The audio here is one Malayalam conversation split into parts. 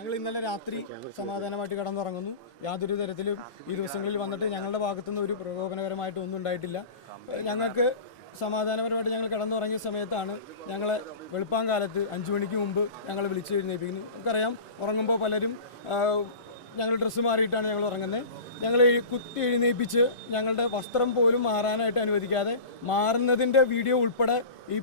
ഞങ്ങൾ ഇന്നലെ രാത്രി സമാധാനമായിട്ട് കിടന്നുറങ്ങുന്നു. യാതൊരു തരത്തിലും ഈ ദിവസങ്ങളിൽ വന്നിട്ട് ഞങ്ങളുടെ ഭാഗത്തുനിന്ന് ഒരു പ്രകോപനപരമായിട്ട് ഒന്നും ഉണ്ടായിട്ടില്ല. ഞങ്ങൾക്ക് സമാധാനപരമായിട്ട് ഞങ്ങൾ കിടന്നുറങ്ങിയ സമയത്താണ് ഞങ്ങളെ വെളുപ്പാങ്കാലത്ത് 5 മണിക്ക് മുമ്പ് ഞങ്ങൾ വിളിച്ച് എഴുന്നേൽപ്പിക്കുന്നത്. നമുക്കറിയാം, ഉറങ്ങുമ്പോൾ പലരും ഞങ്ങൾ ഡ്രസ്സ് മാറിയിട്ടാണ് ഞങ്ങൾ ഉറങ്ങുന്നത്. ഞങ്ങൾ കുത്തി എഴുന്നേൽപ്പിച്ച് ഞങ്ങളുടെ വസ്ത്രം പോലും മാറാനായിട്ട് അനുവദിക്കാതെ മാറുന്നതിൻ്റെ വീഡിയോ ഉൾപ്പെടെ ഈ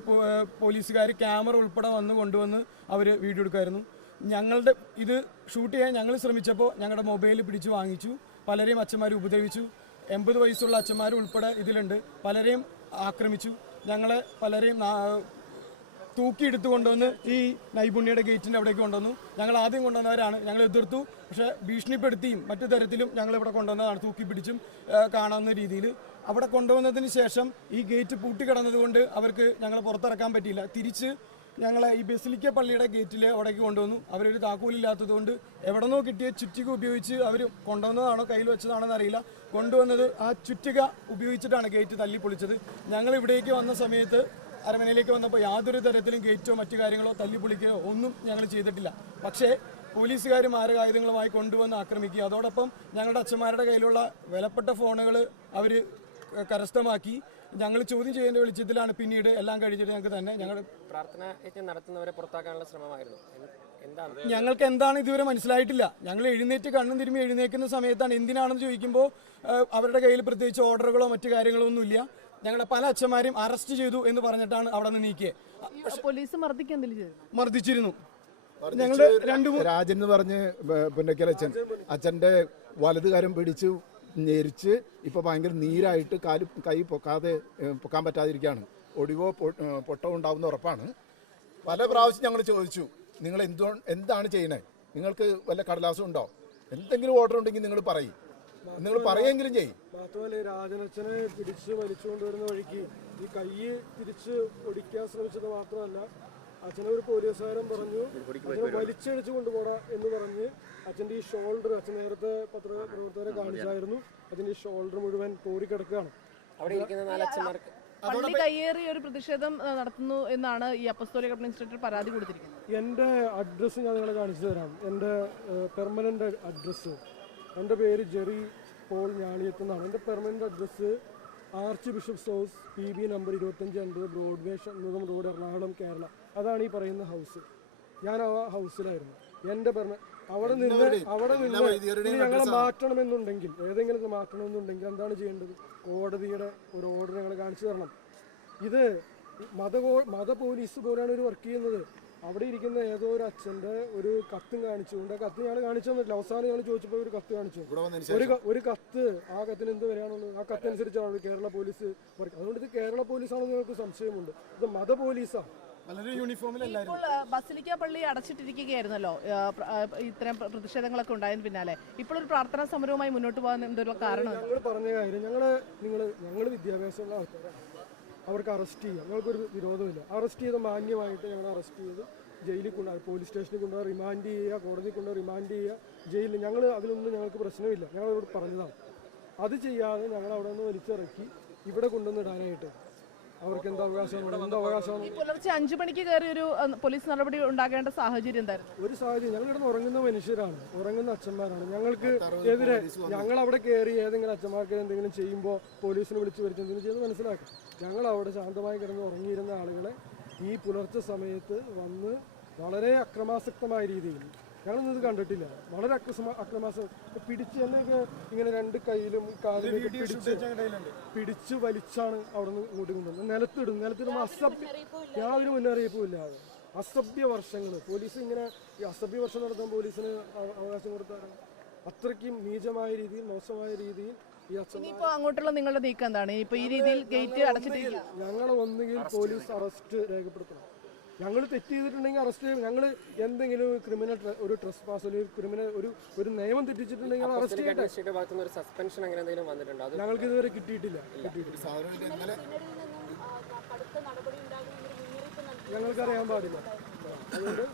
പോലീസുകാർ ക്യാമറ ഉൾപ്പെടെ കൊണ്ടുവന്ന് അവർ വീഡിയോ എടുക്കുമായിരുന്നു. ഞങ്ങളുടെ ഇത് ഷൂട്ട് ചെയ്യാൻ ഞങ്ങൾ ശ്രമിച്ചപ്പോൾ ഞങ്ങളുടെ മൊബൈൽ പിടിച്ച് വാങ്ങിച്ചു. പലരെയും അച്ഛന്മാർ ഉപദ്രവിച്ചു. 80 വയസ്സുള്ള അച്ഛന്മാർ ഉൾപ്പെടെ ഇതിലുണ്ട്. പലരെയും ആക്രമിച്ചു. ഞങ്ങളെ പലരെയും തൂക്കിയെടുത്ത് കൊണ്ടുവന്ന് ഈ നൈപുണ്യയുടെ ഗേറ്റിൻ്റെ അവിടേക്ക് കൊണ്ടുവന്നു. ഞങ്ങൾ ആദ്യം കൊണ്ടുവന്നവരാണ്. ഞങ്ങൾ എതിർത്തു. പക്ഷേ ഭീഷണിപ്പെടുത്തിയും മറ്റു തരത്തിലും ഞങ്ങളിവിടെ കൊണ്ടുവന്നതാണ്. തൂക്കി പിടിച്ചും കാണാവുന്ന രീതിയിൽ അവിടെ കൊണ്ടുവന്നതിന് ശേഷം ഈ ഗേറ്റ് പൂട്ടിക്കിടന്നതുകൊണ്ട് അവർക്ക് ഞങ്ങളെ പുറത്തിറക്കാൻ പറ്റിയില്ല. തിരിച്ച് ഞങ്ങളെ ഈ ബസിലിക്ക പള്ളിയുടെ ഗേറ്റിൽ അവിടേക്ക് കൊണ്ടുവന്നു. അവരൊരു താക്കോലില്ലാത്തതുകൊണ്ട് എവിടെ നിന്നോ കിട്ടിയ ചുറ്റിക ഉപയോഗിച്ച് അവർ കൊണ്ടുവന്നതാണോ കയ്യിൽ വെച്ചതാണോ എന്നറിയില്ല. കൊണ്ടുവന്നത് ആ ചുറ്റിക ഉപയോഗിച്ചിട്ടാണ് ഗേറ്റ് തല്ലി പൊളിച്ചത്. ഞങ്ങൾ ഇവിടേക്ക് വന്ന സമയത്ത് അരമനയിലേക്ക് വന്നപ്പോൾ യാതൊരു തരത്തിലും ഗേറ്റോ മറ്റു കാര്യങ്ങളോ തല്ലിപ്പൊളിക്കുകയോ ഒന്നും ഞങ്ങൾ ചെയ്തിട്ടില്ല. പക്ഷേ പോലീസുകാർ മാരകായുധങ്ങളുമായി കൊണ്ടുവന്ന് ആക്രമിക്കുക. അതോടൊപ്പം ഞങ്ങളുടെ അച്ഛന്മാരുടെ കയ്യിലുള്ള വിലപ്പെട്ട ഫോണുകൾ അവർ കരസ്ഥമാക്കി. ഞങ്ങൾ ചോദ്യം ചെയ്യേണ്ട വെളിച്ചത്തിലാണ് പിന്നീട് എല്ലാം കഴിഞ്ഞിട്ട് ഞങ്ങൾക്ക് തന്നെ ഞങ്ങളുടെ പ്രാർത്ഥന നടത്തുന്നവരെ പുറത്താക്കാനുള്ള ശ്രമമായിരുന്നു. ഞങ്ങൾക്ക് എന്താണ് ഇതുവരെ മനസ്സിലായിട്ടില്ല. ഞങ്ങൾ എഴുന്നേറ്റ് കണ്ണും തിരുമ്മി എഴുന്നേക്കുന്ന സമയത്താണ് എന്തിനാണെന്ന് ചോദിക്കുമ്പോൾ അവരുടെ കയ്യിൽ പ്രത്യേകിച്ച് ഓർഡറുകളോ മറ്റു കാര്യങ്ങളോ ഒന്നുമില്ല. ഞങ്ങളെ പല അച്ഛന്മാരെയും അറസ്റ്റ് ചെയ്തു എന്ന് പറഞ്ഞിട്ടാണ് അവിടെ നിന്ന് നീക്കിയത്. പോലീസ് മർദ്ദിച്ചിരുന്നു. ഞങ്ങളുടെ രാജൻ എന്ന് പറഞ്ഞ് പുന്നക്കൽ അച്ഛൻ്റെ വലതുകാരം പിടിച്ചു ഞെരിച്ച് ഇപ്പോൾ ഭയങ്കര നീരായിട്ട് കൈ പൊക്കാൻ പറ്റാതിരിക്കുകയാണ്. ഒടിവോ പൊട്ടവോ ഉണ്ടാവുന്ന ഉറപ്പാണ്. പല പ്രാവശ്യം ഞങ്ങൾ ചോദിച്ചു, നിങ്ങൾ എന്താണ് ചെയ്യണേ? നിങ്ങൾക്ക് വല്ല കടലാസും ഉണ്ടോ? എന്തെങ്കിലും ഓർഡർ ഉണ്ടെങ്കിൽ നിങ്ങൾ പറയും. നിങ്ങൾ പറയുമെങ്കിലും ചെയ്യും. മാത്രമല്ല, രാജനച്ഛനെ പിടിച്ച് വലിച്ചുകൊണ്ടുവരുന്ന വഴിക്ക് ഈ കൈ തിരിച്ച് ഒടിക്കാൻ ശ്രമിച്ചത് മാത്രമല്ല, അച്ഛനെ ഒരു പോലീസുകാരൻ പറഞ്ഞു അച്ഛനെ വലിച്ചടിച്ച് കൊണ്ടുപോടാ എന്ന് പറഞ്ഞ് അച്ഛൻ്റെ ഈ ഷോൾഡർ, അച്ഛൻ നേരത്തെ പത്രപ്രവർത്തകരെ കാണിച്ചായിരുന്നു, അതിൻ്റെ ഈ ഷോൾഡർ മുഴുവൻ കോറിക്കിടക്കുകയാണ്. അവിടെ ഇരിക്കുന്ന 4 അച്ഛന്മാർക്ക് പള്ളി കയ്യേറി ഒരു പ്രതിഷേധം നടത്തുന്നു എന്നാണ് ഈ അപ്പസ്തോലിക അഡ്മിനിസ്ട്രേറ്റർ പരാതി കൊടുത്തിരിക്കുന്നത്. എൻ്റെ അഡ്രസ്സ് ഞാൻ നിങ്ങളെ കാണിച്ചു തരാം. എൻ്റെ പെർമനൻ്റ് അഡ്രസ്സ്, എൻ്റെ പേര് ജെറി പോൾ ഞാണിയത്തെന്നാണ്. എൻ്റെ permanent address arch bishop's house, PB number 2550 Broadway Shanmugham road, Ernakulam, Kerala. അതാണ് ഈ പറയുന്ന ഹൗസ്. ഞാൻ ആ ഹൗസിലായിരുന്നു. എൻ്റെ അവിടെ നിന്ന് ഞങ്ങളെ മാറ്റണമെന്നുണ്ടെങ്കിൽ, ഏതെങ്കിലും മാറ്റണമെന്നുണ്ടെങ്കിൽ എന്താണ് ചെയ്യേണ്ടത്? കോടതിയുടെ ഒരു ഓർഡർ ഞങ്ങൾ കാണിച്ചു തരണം. ഇത് മത പോലീസ് പോലെയാണ് ഒരു വർക്ക് ചെയ്യുന്നത്. അവിടെ ഇരിക്കുന്ന ഏതോ ഒരു അച്ഛൻ്റെ ഒരു കത്തും കാണിച്ചുകൊണ്ട്, ആ കത്ത് ഞാൻ കാണിച്ചു തന്നിട്ടില്ല. അവസാനം ഞങ്ങൾ ചോദിച്ചപ്പോൾ ഒരു കത്ത് കാണിച്ചു. ഒരു കത്ത്, ആ കത്തിന് എന്ത് വരികയാണുള്ളത്? ആ കത്തനുസരിച്ചാണ് കേരള പോലീസ് വർക്ക്. അതുകൊണ്ട് ഇത് കേരള പോലീസാണെന്ന് ഞങ്ങൾക്ക് സംശയമുണ്ട്. ഇത് മത പോലീസാണ്. ഇപ്പോൾ ബസിലിക്ക പള്ളി അടച്ചിട്ടിരിക്കുകയായിരുന്നല്ലോ ഇത്തരം പ്രതിഷേധങ്ങളൊക്കെ ഉണ്ടായതിന് പിന്നാലെ. ഇപ്പോൾ ഒരു പ്രാർത്ഥനാ സമരവുമായി മുന്നോട്ട് പോകാൻ എന്തൊരു കാരണം? ഞങ്ങൾ പറഞ്ഞ കാര്യം, ഞങ്ങൾ വിദ്യാഭ്യാസമുള്ള ആൾക്കാരാണ്. അവർക്ക് അറസ്റ്റ് ചെയ്യാം, ഞങ്ങൾക്കൊരു വിരോധമില്ല. അറസ്റ്റ് ചെയ്ത് മാന്യമായിട്ട് ഞങ്ങൾ അറസ്റ്റ് ചെയ്ത് ജയിലിൽ കൊണ്ടുപോയി, പോലീസ് സ്റ്റേഷനിൽ കൊണ്ടുപോയി റിമാൻഡ് ചെയ്യുക, കോടതിയിൽ കൊണ്ടുപോയി റിമാൻഡ് ചെയ്യുക, ജയിലിൽ. അതിലൊന്നും ഞങ്ങൾക്ക് പ്രശ്നമില്ല. ഞങ്ങളവരോട് പറഞ്ഞതാണ്. അത് ചെയ്യാതെ ഞങ്ങൾ അവിടെ നിന്ന് വലിച്ചിറക്കി ഇവിടെ കൊണ്ടുവന്നിടാനായിട്ട് അവർക്ക് എന്താ അവകാശമാണ്? പുലർച്ചെ 5 മണിക്ക് കയറി ഒരു പോലീസ് നടപടി ഉണ്ടാകേണ്ട സാഹചര്യം എന്തായിരുന്നു? ഒരു സാഹചര്യം, ഞങ്ങളിവിടെ ഉറങ്ങുന്ന മനുഷ്യരാണ്, ഉറങ്ങുന്ന അച്ഛന്മാരാണ്. ഞങ്ങൾക്ക് എതിരെ ഞങ്ങൾ അവിടെ കയറി ഏതെങ്കിലും അച്ഛന്മാർക്ക് എന്തെങ്കിലും ചെയ്യുമ്പോൾ പോലീസിനെ വിളിച്ചു വരുത്തി എന്തെങ്കിലും ചെയ്ത് മനസ്സിലാക്കും. ഞങ്ങൾ അവിടെ ശാന്തമായി കിടന്ന് ഉറങ്ങിയിരുന്ന ആളുകളെ ഈ പുലർച്ചെ സമയത്ത് വന്ന് വളരെ അക്രമാസക്തമായ രീതിയിൽ, ഞങ്ങളൊന്നും ഇത് കണ്ടിട്ടില്ല, വളരെ പിടിച്ച് എന്നൊക്കെ ഇങ്ങനെ 2 കൈയിലും കാലിലൊക്കെ പിടിച്ച് വലിച്ചാണ് അവിടെ നിന്ന് ഇങ്ങോട്ട് കൊണ്ടുവന്നത്. നിലത്തിടുമ്പോൾ യാതൊരു മുന്നറിയിപ്പും ഇല്ലാതെ അസഭ്യ വർഷങ്ങൾ. പോലീസ് ഇങ്ങനെ ഈ അസഭ്യ വർഷം നടത്താൻ പോലീസിന് അവകാശം കൊടുത്താൽ അത്രയ്ക്കും നീചമായ രീതിയിൽ, മോശമായ രീതിയിൽ ഈ അച്ഛൻ. അങ്ങോട്ടുള്ള നിങ്ങളുടെ നീക്കം എന്താണ്? ഈ രീതിയിൽ ഗേറ്റ് അടച്ചിട്ടില്ല. ഞങ്ങൾ ഒന്നുകിൽ പോലീസ് അറസ്റ്റ് രേഖപ്പെടുത്തണം. ഞങ്ങൾ തെറ്റ് ചെയ്തിട്ടുണ്ടെങ്കിൽ അറസ്റ്റ് ചെയ്യും. ഞങ്ങൾ എന്തെങ്കിലും ക്രിമിനൽ ഒരു ട്രസ്പാസ് അല്ലെങ്കിൽ ഒരു നിയമം തെറ്റിച്ചിട്ടുണ്ടെങ്കിൽ അറസ്റ്റ് ചെയ്യട്ടെ. ഞങ്ങൾക്ക് ഇതുവരെ കിട്ടിയിട്ടില്ല. ഞങ്ങൾക്കറിയാൻ പാടില്ല. അതുകൊണ്ട്